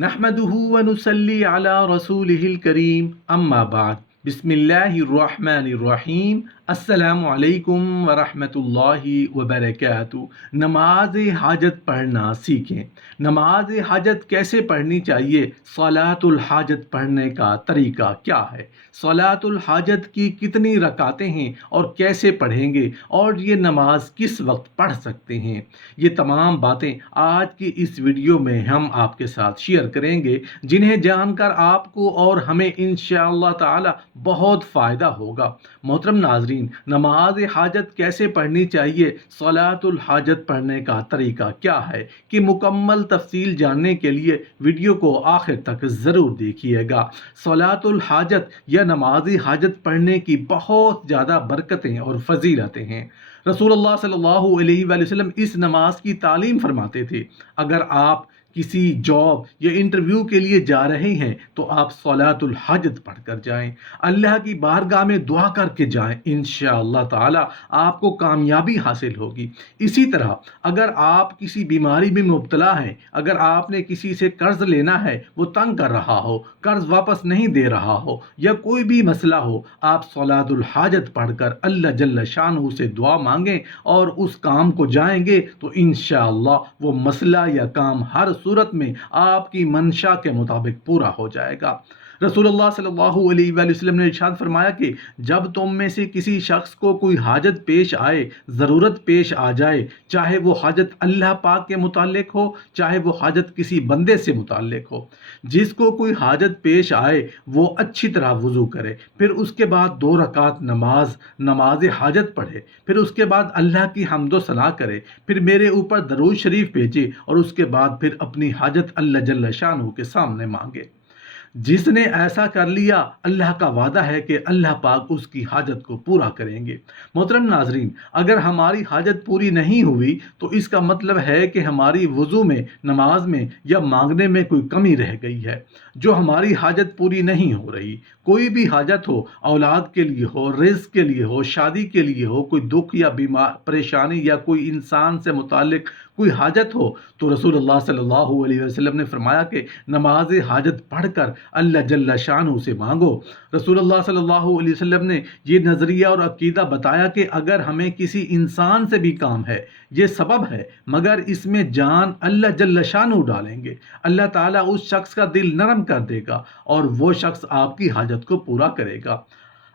نحمده ونصلي على رسوله الكريم اما بعد بسم اللہ الرحمن الرحیم السلام علیکم ورحمۃ اللہ وبرکاتہ۔ نماز حاجت پڑھنا سیکھیں۔ نماز حاجت کیسے پڑھنی چاہیے؟ صلاۃ الحاجت پڑھنے کا طریقہ کیا ہے؟ صلاۃ الحاجت کی کتنی رکعتیں ہیں اور کیسے پڑھیں گے، اور یہ نماز کس وقت پڑھ سکتے ہیں؟ یہ تمام باتیں آج کی اس ویڈیو میں ہم آپ کے ساتھ شیئر کریں گے، جنہیں جان کر آپ کو اور ہمیں انشاءاللہ تعالی بہت فائدہ ہوگا۔ محترم ناظرین، نماز حاجت کیسے پڑھنی چاہیے، صلاۃ الحاجت پڑھنے کا طریقہ کیا ہے، کہ مکمل تفصیل جاننے کے لیے ویڈیو کو آخر تک ضرور دیکھیے گا۔ صلاۃ الحاجت یا نماز حاجت پڑھنے کی بہت زیادہ برکتیں اور فضیلتیں ہیں۔ رسول اللہ صلی اللہ علیہ وآلہ وسلم اس نماز کی تعلیم فرماتے تھے۔ اگر آپ کسی جاب یا انٹرویو کے لیے جا رہے ہیں تو آپ صلاۃ الحاجت پڑھ کر جائیں، اللہ کی بارگاہ میں دعا کر کے جائیں، انشاءاللہ تعالی آپ کو کامیابی حاصل ہوگی۔ اسی طرح اگر آپ کسی بیماری میں مبتلا ہیں، اگر آپ نے کسی سے قرض لینا ہے، وہ تنگ کر رہا ہو، قرض واپس نہیں دے رہا ہو، یا کوئی بھی مسئلہ ہو، آپ صلاۃ الحاجت پڑھ کر اللہ جل شانہ سے دعا مانگیں اور اس کام کو جائیں گے تو انشاءاللہ وہ مسئلہ یا کام ہر صورت میں آپ کی منشا کے مطابق پورا ہو جائے گا۔ رسول اللہ صلی اللہ علیہ وآلہ وسلم نے ارشاد فرمایا کہ جب تم میں سے کسی شخص کو کوئی حاجت پیش آئے، ضرورت پیش آ جائے، چاہے وہ حاجت اللہ پاک کے متعلق ہو، چاہے وہ حاجت کسی بندے سے متعلق ہو، جس کو کوئی حاجت پیش آئے وہ اچھی طرح وضو کرے، پھر اس کے بعد 2 رکعت نماز حاجت پڑھے، پھر اس کے بعد اللہ کی حمد و ثنا کرے، پھر میرے اوپر درود شریف بھیجے، اور اس کے بعد پھر اپنی حاجت اللہ جل شانہ کے سامنے مانگے۔ جس نے ایسا کر لیا، اللہ کا وعدہ ہے کہ اللہ پاک اس کی حاجت کو پورا کریں گے۔ محترم ناظرین، اگر ہماری حاجت پوری نہیں ہوئی تو اس کا مطلب ہے کہ ہماری وضو میں، نماز میں یا مانگنے میں کوئی کمی رہ گئی ہے، جو ہماری حاجت پوری نہیں ہو رہی۔ کوئی بھی حاجت ہو، اولاد کے لیے ہو، رزق کے لیے ہو، شادی کے لیے ہو، کوئی دکھ یا پریشانی یا کوئی انسان سے متعلق کوئی حاجت ہو، تو رسول اللہ صلی اللہ علیہ وسلم نے فرمایا کہ نماز حاجت پڑھ کر اللہ جل شانہ سے مانگو۔ رسول اللہ صلی اللہ علیہ وسلم نے یہ نظریہ اور عقیدہ بتایا کہ اگر ہمیں کسی انسان سے بھی کام ہے، یہ سبب ہے، مگر اس میں جان اللہ جل شانہ ڈالیں گے، اللہ تعالیٰ اس شخص کا دل نرم کر دے گا اور وہ شخص آپ کی حاجت کو پورا کرے گا۔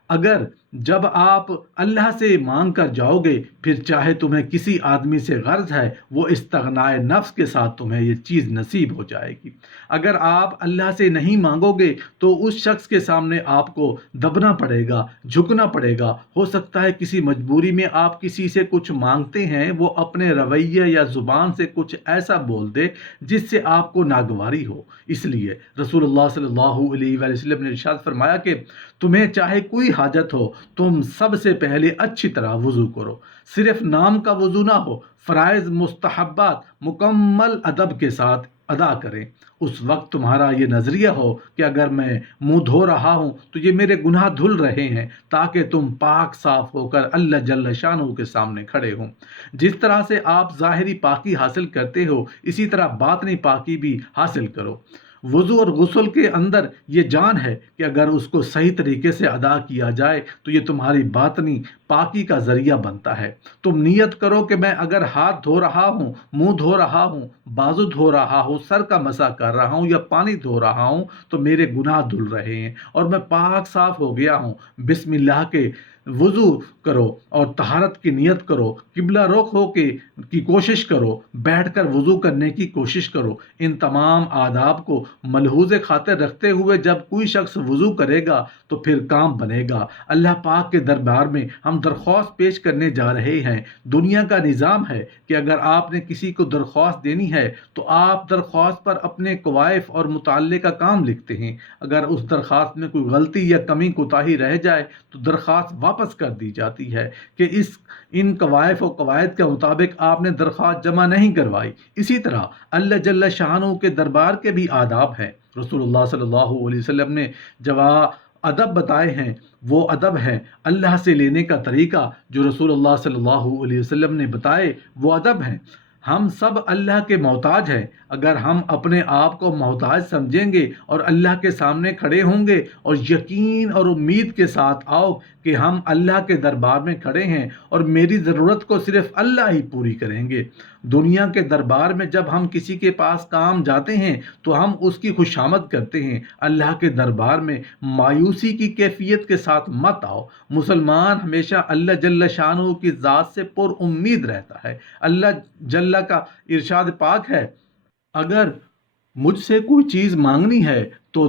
اگر جب آپ اللہ سے مانگ کر جاؤ گے، پھر چاہے تمہیں کسی آدمی سے غرض ہے، وہ استغنائے نفس کے ساتھ تمہیں یہ چیز نصیب ہو جائے گی۔ اگر آپ اللہ سے نہیں مانگو گے تو اس شخص کے سامنے آپ کو دبنا پڑے گا، جھکنا پڑے گا۔ ہو سکتا ہے کسی مجبوری میں آپ کسی سے کچھ مانگتے ہیں، وہ اپنے رویے یا زبان سے کچھ ایسا بول دے جس سے آپ کو ناگواری ہو۔ اس لیے رسول اللہ صلی اللہ علیہ وآلہ وسلم نے ارشاد فرمایا کہ تمہیں چاہے کوئی حاجت ہو، تم سب سے پہلے اچھی طرح وضو کرو، صرف نام کا وضو نہ ہو، فرائض مستحبات مکمل ادب کے ساتھ ادا کریں۔ اس وقت تمہارا یہ نظریہ ہو کہ اگر میں منہ دھو رہا ہوں تو یہ میرے گناہ دھل رہے ہیں، تاکہ تم پاک صاف ہو کر اللہ جل شانہ کے سامنے کھڑے ہوں۔ جس طرح سے آپ ظاہری پاکی حاصل کرتے ہو، اسی طرح باطنی پاکی بھی حاصل کرو۔ وضو اور غسل کے اندر یہ جان ہے کہ اگر اس کو صحیح طریقے سے ادا کیا جائے تو یہ تمہاری باطنی پاکی کا ذریعہ بنتا ہے۔ تم نیت کرو کہ میں اگر ہاتھ دھو رہا ہوں، منہ دھو رہا ہوں، بازو دھو رہا ہوں، سر کا مسح کر رہا ہوں یا پانی دھو رہا ہوں تو میرے گناہ دھل رہے ہیں اور میں پاک صاف ہو گیا ہوں۔ بسم اللہ کے وضو کرو اور طہارت کی نیت کرو، قبلہ رخ ہو کے کی کوشش کرو، بیٹھ کر وضو کرنے کی کوشش کرو۔ ان تمام آداب کو ملحوظ خاطر رکھتے ہوئے جب کوئی شخص وضو کرے گا تو پھر کام بنے گا۔ اللہ پاک کے دربار میں ہم درخواست پیش کرنے جا رہے ہیں۔ دنیا کا نظام ہے کہ اگر آپ نے کسی کو درخواست دینی ہے تو آپ درخواست پر اپنے کوائف اور مطالعے کا کام لکھتے ہیں۔ اگر اس درخواست میں کوئی غلطی یا کمی کوتاہی رہ جائے تو درخواست واپس کر دی جاتی ہے کہ ان کوائف و قواعد کے مطابق آپ نے درخواست جمع نہیں کروائی۔ اسی طرح اللہ جل شانہ کے دربار کے بھی آداب ہیں۔ رسول اللہ صلی اللہ علیہ وسلم نے ادب بتائے ہیں، وہ ادب ہے اللہ سے لینے کا طریقہ جو رسول اللہ صلی اللہ علیہ وسلم نے بتائے، وہ ادب ہیں۔ ہم سب اللہ کے محتاج ہیں۔ اگر ہم اپنے آپ کو محتاج سمجھیں گے اور اللہ کے سامنے کھڑے ہوں گے اور یقین اور امید کے ساتھ آؤ کہ ہم اللہ کے دربار میں کھڑے ہیں اور میری ضرورت کو صرف اللہ ہی پوری کریں گے۔ دنیا کے دربار میں جب ہم کسی کے پاس کام جاتے ہیں تو ہم اس کی خوشامد کرتے ہیں۔ اللہ کے دربار میں مایوسی کی کیفیت کے ساتھ مت آؤ۔ مسلمان ہمیشہ اللہ جل شانہ کی ذات سے پر امید رہتا ہے۔ اللہ جل کا ارشاد پاک ہے، اگر مجھ سے کوئی چیز مانگنی ہے تو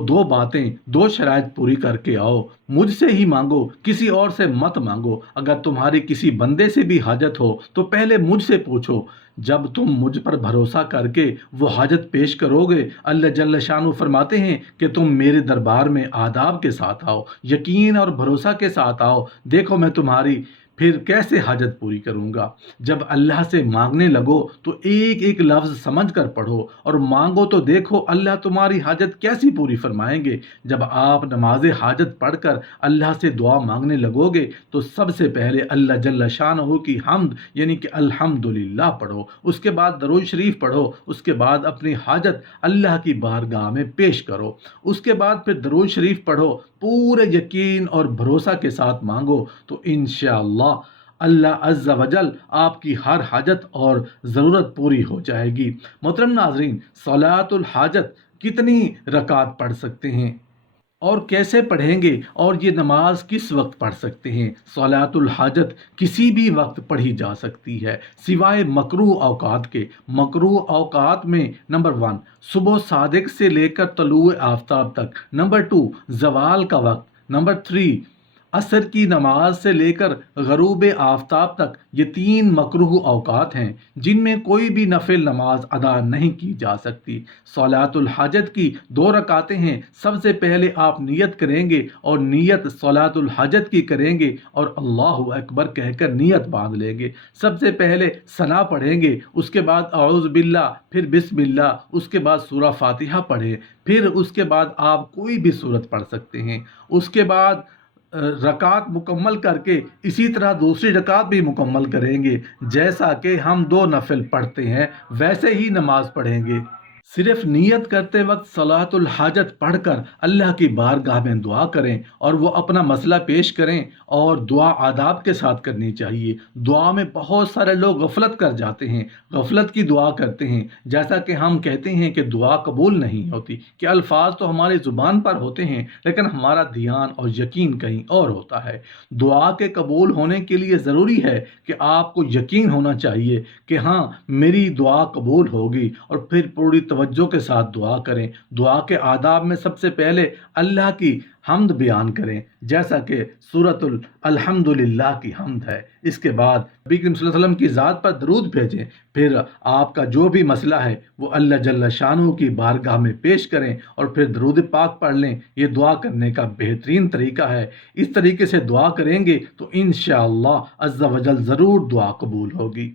دو شرائط پوری کر کے آؤ۔ مجھ سے ہی مانگو، کسی اور سے مت مانگو۔ اگر تمہاری کسی بندے سے بھی حاجت ہو تو پہلے مجھ سے پوچھو۔ جب تم مجھ پر بھروسہ کر کے وہ حاجت پیش کرو گے، اللہ جل شانہ فرماتے ہیں کہ تم میرے دربار میں آداب کے ساتھ آؤ، یقین اور بھروسہ کے ساتھ آؤ، دیکھو میں تمہاری پھر کیسے حاجت پوری کروں گا۔ جب اللہ سے مانگنے لگو تو ایک ایک لفظ سمجھ کر پڑھو اور مانگو تو دیکھو اللہ تمہاری حاجت کیسی پوری فرمائیں گے۔ جب آپ نماز حاجت پڑھ کر اللہ سے دعا مانگنے لگو گے تو سب سے پہلے اللہ جل شانہ کی حمد یعنی کہ الحمدللہ پڑھو، اس کے بعد درود شریف پڑھو، اس کے بعد اپنی حاجت اللہ کی بارگاہ میں پیش کرو، اس کے بعد پھر درود شریف پڑھو، پورے یقین اور بھروسہ کے ساتھ مانگو تو انشاءاللہ اللہ عز و جل آپ کی ہر حاجت اور ضرورت پوری ہو جائے گی۔ محترم ناظرین، صلاۃ الحاجت کتنی رکعت پڑھ سکتے ہیں اور کیسے پڑھیں گے، اور یہ نماز کس وقت پڑھ سکتے ہیں؟ صلاۃ الحاجت کسی بھی وقت پڑھی جا سکتی ہے سوائے مکروہ اوقات کے۔ مکروہ اوقات میں نمبر 1 صبح صادق سے لے کر طلوع آفتاب تک، نمبر 2 زوال کا وقت، نمبر 3 عصر کی نماز سے لے کر غروب آفتاب تک۔ یہ 3 مکروہ اوقات ہیں جن میں کوئی بھی نفل نماز ادا نہیں کی جا سکتی۔ صلاۃ الحاجت کی 2 رکعتیں ہیں۔ سب سے پہلے آپ نیت کریں گے اور نیت صلاۃ الحاجت کی کریں گے اور اللہ اکبر کہہ کر نیت باندھ لیں گے۔ سب سے پہلے ثنا پڑھیں گے، اس کے بعد اعوذ باللہ، پھر بسم اللہ، اس کے بعد سورہ فاتحہ پڑھیں، پھر اس کے بعد آپ کوئی بھی سورت پڑھ سکتے ہیں۔ اس کے بعد رکعت مکمل کر کے اسی طرح دوسری رکعت بھی مکمل کریں گے، جیسا کہ ہم 2 نفل پڑھتے ہیں ویسے ہی نماز پڑھیں گے۔ صرف نیت کرتے وقت صلاۃ الحاجت پڑھ کر اللہ کی بارگاہ میں دعا کریں اور وہ اپنا مسئلہ پیش کریں، اور دعا آداب کے ساتھ کرنی چاہیے۔ دعا میں بہت سارے لوگ غفلت کر جاتے ہیں، غفلت کی دعا کرتے ہیں، جیسا کہ ہم کہتے ہیں کہ دعا قبول نہیں ہوتی، کہ الفاظ تو ہماری زبان پر ہوتے ہیں لیکن ہمارا دھیان اور یقین کہیں اور ہوتا ہے۔ دعا کے قبول ہونے کے لیے ضروری ہے کہ آپ کو یقین ہونا چاہیے کہ ہاں میری دعا قبول ہوگی، اور پھر پوری توجہ کے ساتھ دعا کریں۔ دعا کے آداب میں سب سے پہلے اللہ کی حمد بیان کریں، جیسا کہ سورۃ الحمدللہ کی حمد ہے۔ اس کے بعد نبی کریم صلی اللہ علیہ وسلم کی ذات پر درود بھیجیں، پھر آپ کا جو بھی مسئلہ ہے وہ اللہ جل شانہ کی بارگاہ میں پیش کریں اور پھر درود پاک پڑھ لیں۔ یہ دعا کرنے کا بہترین طریقہ ہے۔ اس طریقے سے دعا کریں گے تو انشاءاللہ عز و جل ضرور دعا قبول ہوگی۔